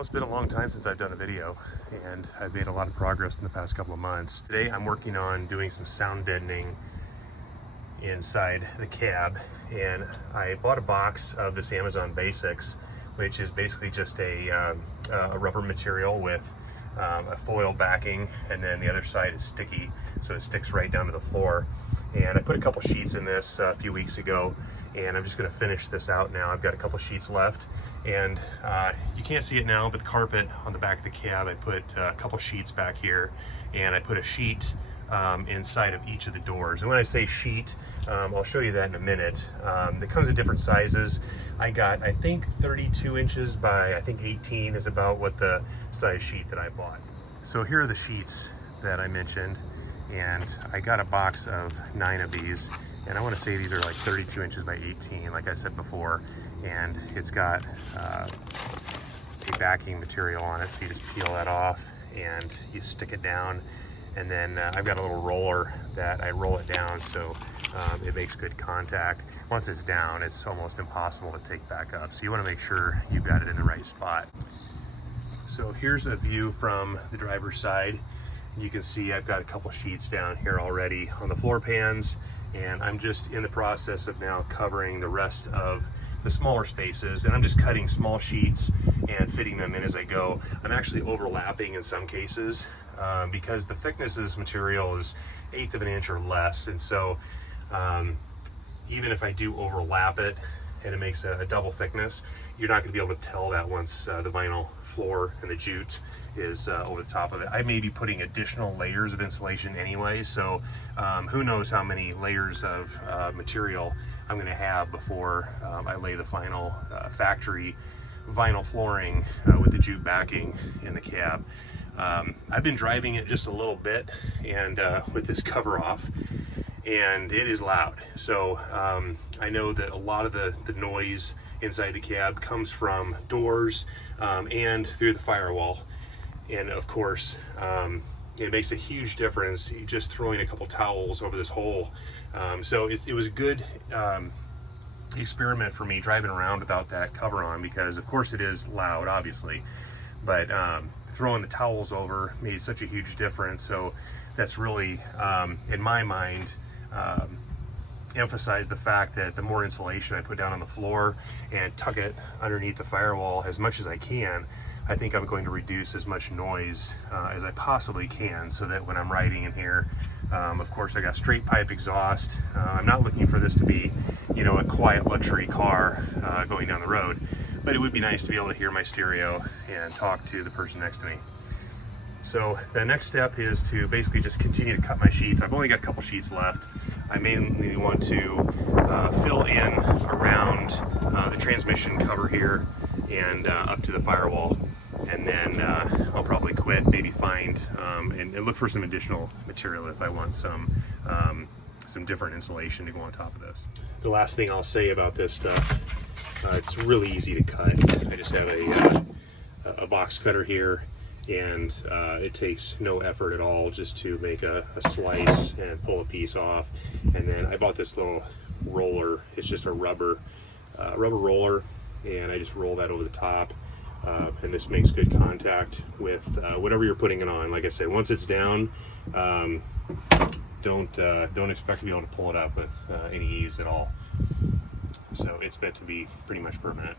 Well, it's been a long time since I've done a video, and I've made a lot of progress in the past couple of months. Today I'm working on doing some sound deadening inside the cab, and I bought a box of this Amazon Basics, which is basically just a rubber material with a foil backing, and then the other side is sticky, so it sticks right down to the floor. And I put a couple sheets in this a few weeks ago, and I'm just going to finish this out now. I've got a couple sheets left, and you can't see it now, but the carpet on the back of the cab, I put a couple sheets back here, and I put a sheet inside of each of the doors. And when I say sheet, I'll show you that in a minute. It comes in different sizes. I got, I think 32 inches by I think 18 is about what the size sheet that I bought. So here are the sheets that I mentioned, and I got a box of 9 of these, and I want to say these are like 32 inches by 18, like I said before, and it's got a backing material on it, so you just peel that off and you stick it down. And then I've got a little roller that I roll it down so it makes good contact. Once it's down, it's almost impossible to take back up. So you want to make sure you've got it in the right spot. So here's a view from the driver's side. You can see I've got a couple sheets down here already on the floor pans, and I'm just in the process of now covering the rest of the smaller spaces, and I'm just cutting small sheets and fitting them in as I go. I'm actually overlapping in some cases because the thickness of this material is 1/8 of an inch or less, and so even if I do overlap it and it makes a double thickness, you're not going to be able to tell that once the vinyl floor and the jute is over the top of it. I may be putting additional layers of insulation anyway, so who knows how many layers of material I'm going to have before I lay the final factory vinyl flooring with the jute backing in the cab. I've been driving it just a little bit, and with this cover off, and it is loud. So I know that a lot of the noise inside the cab comes from doors and through the firewall. And of course, it makes a huge difference just throwing a couple towels over this hole. So it was a good experiment for me driving around without that cover on, because of course it is loud, obviously, but throwing the towels over made such a huge difference. So that's really, in my mind, emphasize the fact that the more insulation I put down on the floor and tuck it underneath the firewall as much as I can, I think I'm going to reduce as much noise as I possibly can, so that when I'm riding in here, of course I got straight pipe exhaust. I'm not looking for this to be, you know, a quiet luxury car going down the road, but it would be nice to be able to hear my stereo and talk to the person next to me. So the next step is to basically just continue to cut my sheets. I've only got a couple sheets left. I mainly want to fill in around the transmission cover here and up to the firewall, and then I'll probably quit, maybe find and look for some additional material if I want some different insulation to go on top of this. The last thing I'll say about this stuff, it's really easy to cut. I just have a box cutter here, and it takes no effort at all just to make a slice and pull a piece off. And then I bought this little roller. It's just a rubber roller, and I just roll that over the top, and this makes good contact with whatever you're putting it on. Like I said, once it's down, don't expect to be able to pull it up with any ease at all. So it's meant to be pretty much permanent.